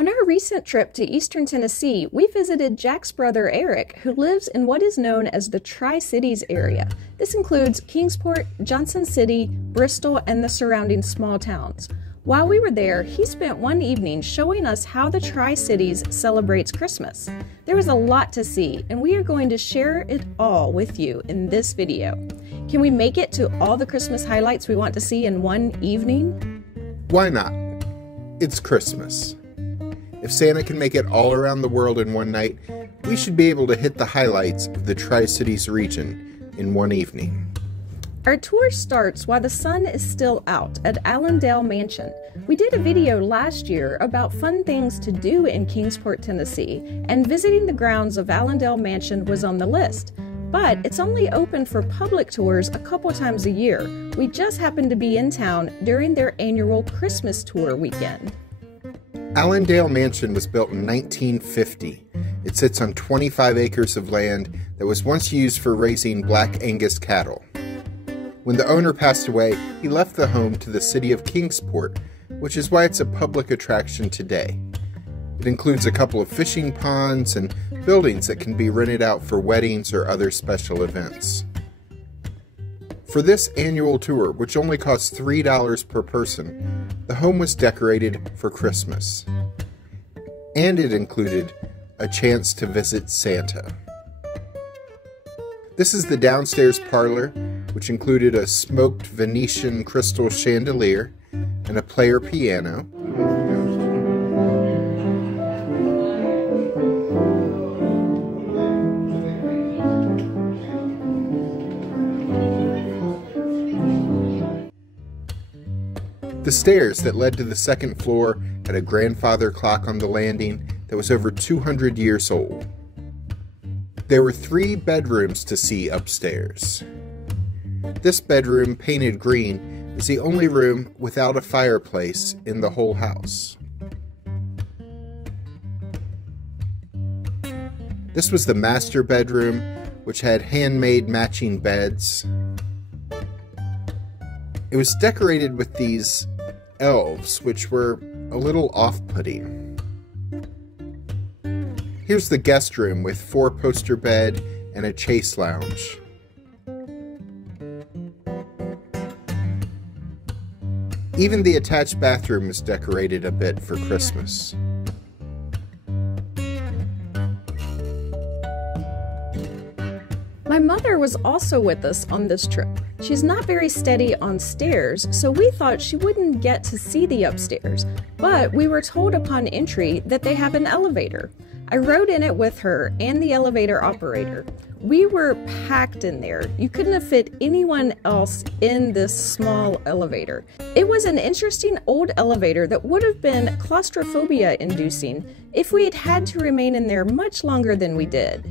On our recent trip to eastern Tennessee, we visited Jack's brother Eric, who lives in what is known as the Tri-Cities area. This includes Kingsport, Johnson City, Bristol, and the surrounding small towns. While we were there, he spent one evening showing us how the Tri-Cities celebrates Christmas. There was a lot to see, and we are going to share it all with you in this video. Can we make it to all the Christmas highlights we want to see in one evening? Why not? It's Christmas. If Santa can make it all around the world in one night, we should be able to hit the highlights of the Tri-Cities region in one evening. Our tour starts while the sun is still out at Allandale Mansion. We did a video last year about fun things to do in Kingsport, Tennessee, and visiting the grounds of Allandale Mansion was on the list. But it's only open for public tours a couple times a year. We just happened to be in town during their annual Christmas tour weekend. Allandale Mansion was built in 1950. It sits on 25 acres of land that was once used for raising Black Angus cattle. When the owner passed away, he left the home to the city of Kingsport, which is why it's a public attraction today. It includes a couple of fishing ponds and buildings that can be rented out for weddings or other special events. For this annual tour, which only costs $3 per person, the home was decorated for Christmas. And it included a chance to visit Santa. This is the downstairs parlor, which included a smoked Venetian crystal chandelier and a player piano. The stairs that led to the second floor had a grandfather clock on the landing that was over 200 years old. There were 3 bedrooms to see upstairs. This bedroom, painted green, is the only room without a fireplace in the whole house. This was the master bedroom, which had handmade matching beds. It was decorated with these elves, which were a little off-putting. Here's the guest room with 4-poster bed and a chase lounge. Even the attached bathroom was decorated a bit for Christmas. My mother was also with us on this trip. She's not very steady on stairs, so we thought she wouldn't get to see the upstairs, but we were told upon entry that they have an elevator. I rode in it with her and the elevator operator. We were packed in there. You couldn't have fit anyone else in this small elevator. It was an interesting old elevator that would have been claustrophobia inducing if we had had to remain in there much longer than we did.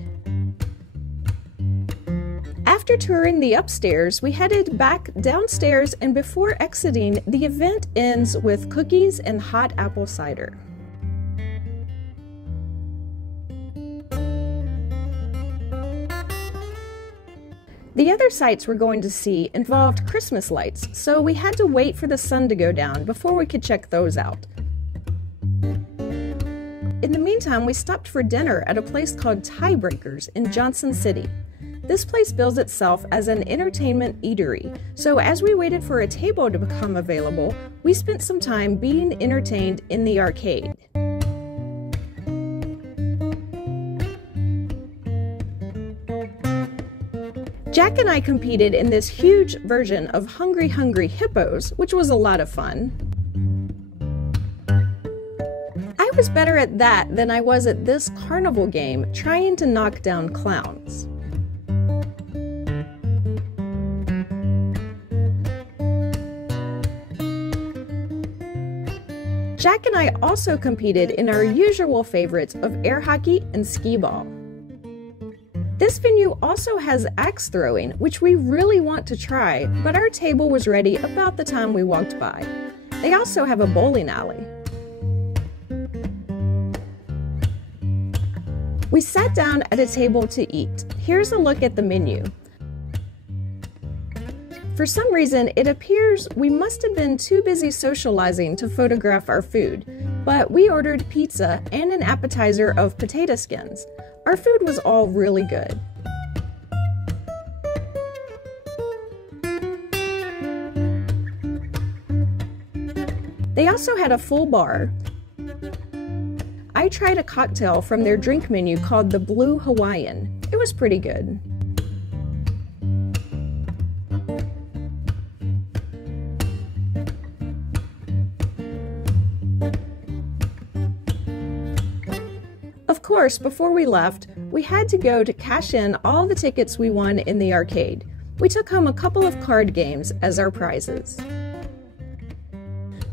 After touring the upstairs, we headed back downstairs, and before exiting, the event ends with cookies and hot apple cider. The other sights we're going to see involved Christmas lights, so we had to wait for the sun to go down before we could check those out. In the meantime, we stopped for dinner at a place called Tiebreakers in Johnson City. This place bills itself as an entertainment eatery, so as we waited for a table to become available, we spent some time being entertained in the arcade. Jack and I competed in this huge version of Hungry Hungry Hippos, which was a lot of fun. I was better at that than I was at this carnival game trying to knock down clowns. Jack and I also competed in our usual favorites of air hockey and skee ball. This venue also has axe throwing, which we really want to try, but our table was ready about the time we walked by. They also have a bowling alley. We sat down at a table to eat. Here's a look at the menu. For some reason, it appears we must have been too busy socializing to photograph our food. but we ordered pizza and an appetizer of potato skins. Our food was all really good. They also had a full bar. I tried a cocktail from their drink menu called the Blue Hawaiian. It was pretty good. Of course, before we left, we had to go to cash in all the tickets we won in the arcade. We took home a couple of card games as our prizes.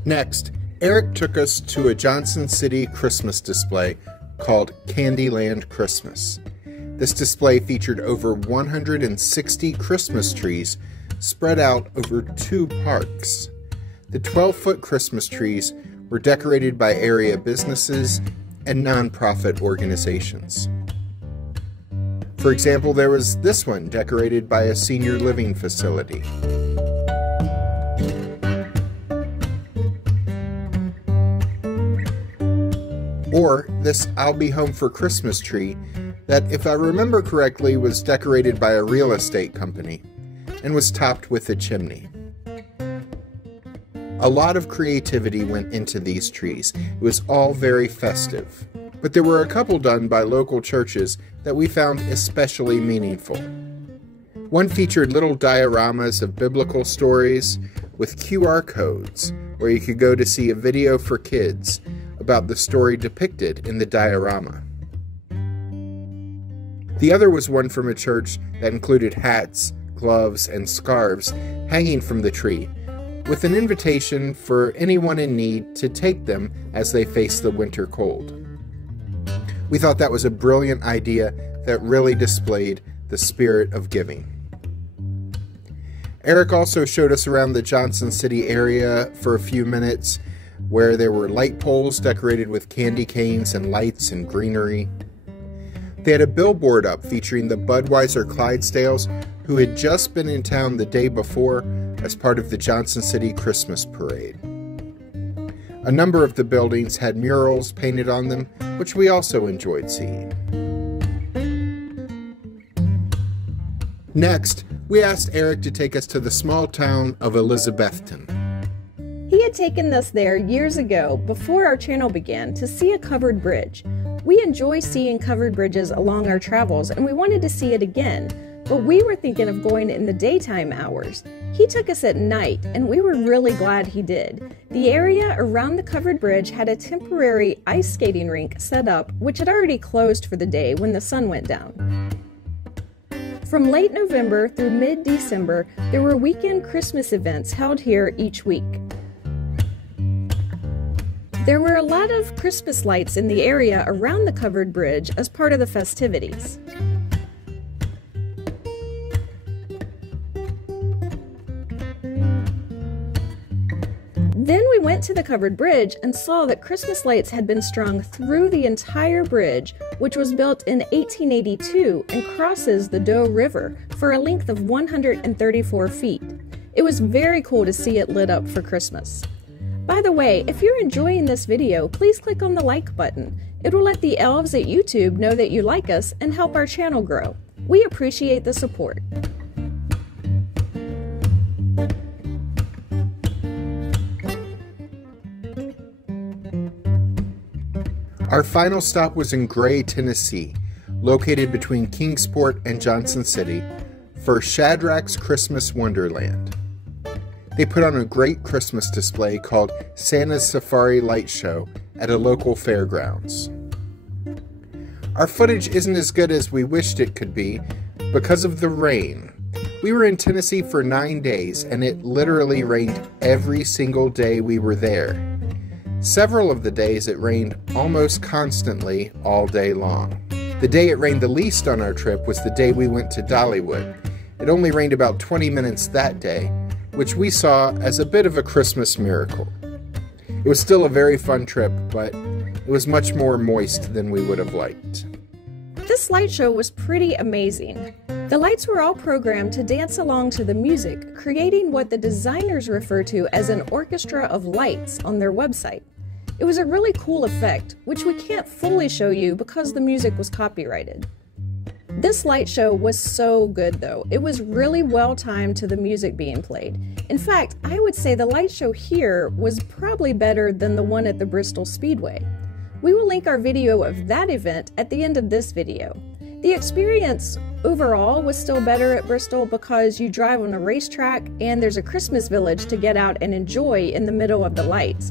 Next, Eric took us to a Johnson City Christmas display called Candyland Christmas. This display featured over 160 Christmas trees spread out over 2 parks. The 12-foot Christmas trees were decorated by area businesses and nonprofit organizations. For example, there was this one decorated by a senior living facility. Or this I'll Be Home for Christmas tree that, if I remember correctly, was decorated by a real estate company and was topped with a chimney. A lot of creativity went into these trees. It was all very festive. But there were a couple done by local churches that we found especially meaningful. One featured little dioramas of biblical stories with QR codes where you could go to see a video for kids about the story depicted in the diorama. The other was one from a church that included hats, gloves, and scarves hanging from the tree, with an invitation for anyone in need to take them as they face the winter cold. We thought that was a brilliant idea that really displayed the spirit of giving. Eric also showed us around the Johnson City area for a few minutes, where there were light poles decorated with candy canes and lights and greenery. They had a billboard up featuring the Budweiser Clydesdales, who had just been in town the day before as part of the Johnson City Christmas Parade. A number of the buildings had murals painted on them, which we also enjoyed seeing. Next, we asked Eric to take us to the small town of Elizabethton. He had taken us there years ago, before our channel began, to see a covered bridge. We enjoy seeing covered bridges along our travels, and we wanted to see it again, but we were thinking of going in the daytime hours. He took us at night, and we were really glad he did. The area around the covered bridge had a temporary ice skating rink set up, which had already closed for the day when the sun went down. From late November through mid-December, there were weekend Christmas events held here each week. There were a lot of Christmas lights in the area around the covered bridge as part of the festivities. Then we went to the covered bridge and saw that Christmas lights had been strung through the entire bridge, which was built in 1882 and crosses the Doe River for a length of 134 feet. It was very cool to see it lit up for Christmas. By the way, if you're enjoying this video, please click on the like button. It will let the elves at YouTube know that you like us and help our channel grow. We appreciate the support. Our final stop was in Gray, Tennessee, located between Kingsport and Johnson City, for Shadrack's Christmas Wonderland. They put on a great Christmas display called Santa's Safari Light Show at a local fairgrounds. Our footage isn't as good as we wished it could be because of the rain. We were in Tennessee for 9 days, and it literally rained every single day we were there. Several of the days it rained almost constantly all day long. The day it rained the least on our trip was the day we went to Dollywood. It only rained about 20 minutes that day, which we saw as a bit of a Christmas miracle. It was still a very fun trip, but it was much more moist than we would have liked. This light show was pretty amazing. The lights were all programmed to dance along to the music, creating what the designers refer to as an orchestra of lights on their website. It It was a really cool effect, which we can't fully show you because the music was copyrighted. This light show was so good though. It was really well timed to the music being played. In fact, I would say the light show here was probably better than the one at the Bristol Speedway. We will link our video of that event at the end of this video. The experience overall was still better at Bristol because you drive on a racetrack and there's a Christmas village to get out and enjoy in the middle of the lights.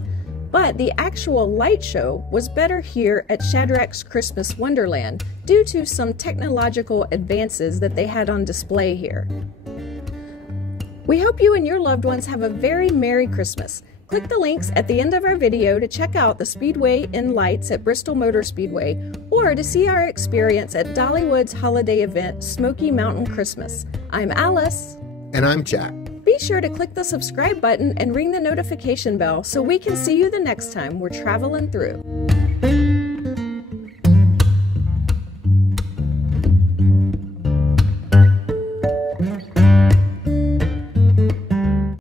But the actual light show was better here at Shadrack's Christmas Wonderland due to some technological advances that they had on display here. We hope you and your loved ones have a very Merry Christmas. Click the links at the end of our video to check out the Speedway in lights at Bristol Motor Speedway or to see our experience at Dollywood's holiday event, Smoky Mountain Christmas. I'm Alice. And I'm Jack. Be sure to click the subscribe button and ring the notification bell so we can see you the next time we're traveling through.